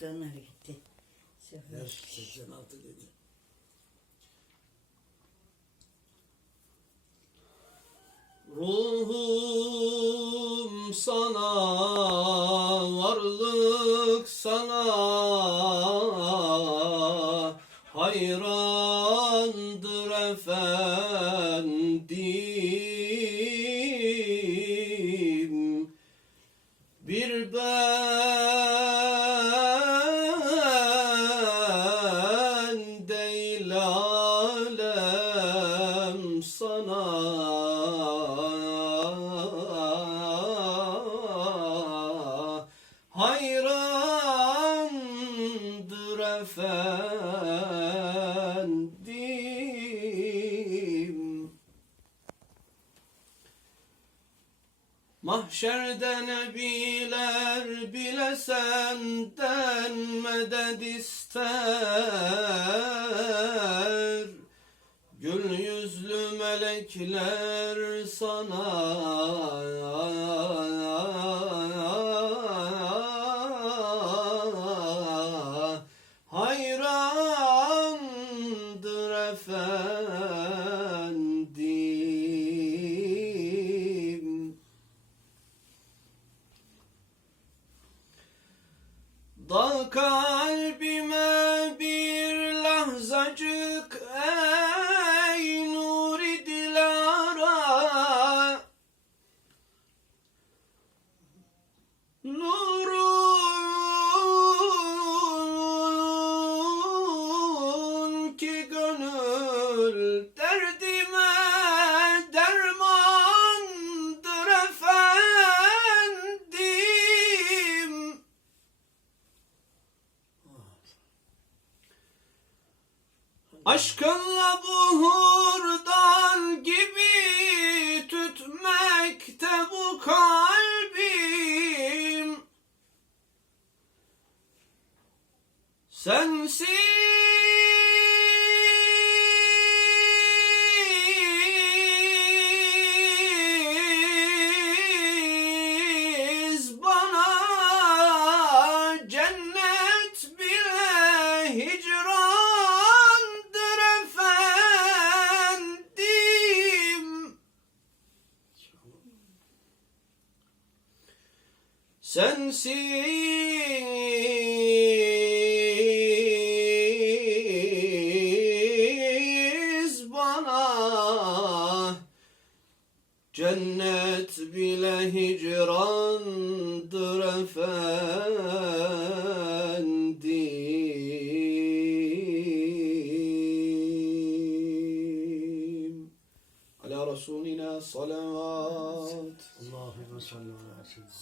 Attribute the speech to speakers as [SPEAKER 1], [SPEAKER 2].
[SPEAKER 1] Döner gitti.
[SPEAKER 2] Yaş 86 dedi. Ruhum sana, varlık sana hayrandır efendim. Sana hayrandır efendim. Mahşerde nebiler bile senden medet ister Gül yüzlü melekler sana hayrandır efendim. Dal kalbime Nurun ki gönül derdime dermandır efendim. Aşkınla bu Sensiz bana cennet bile hicrandır efendim. Sensiz cennet bile hicrandır efendim. Ala Resulina salavat.
[SPEAKER 3] Allahümme salli ala seyyidina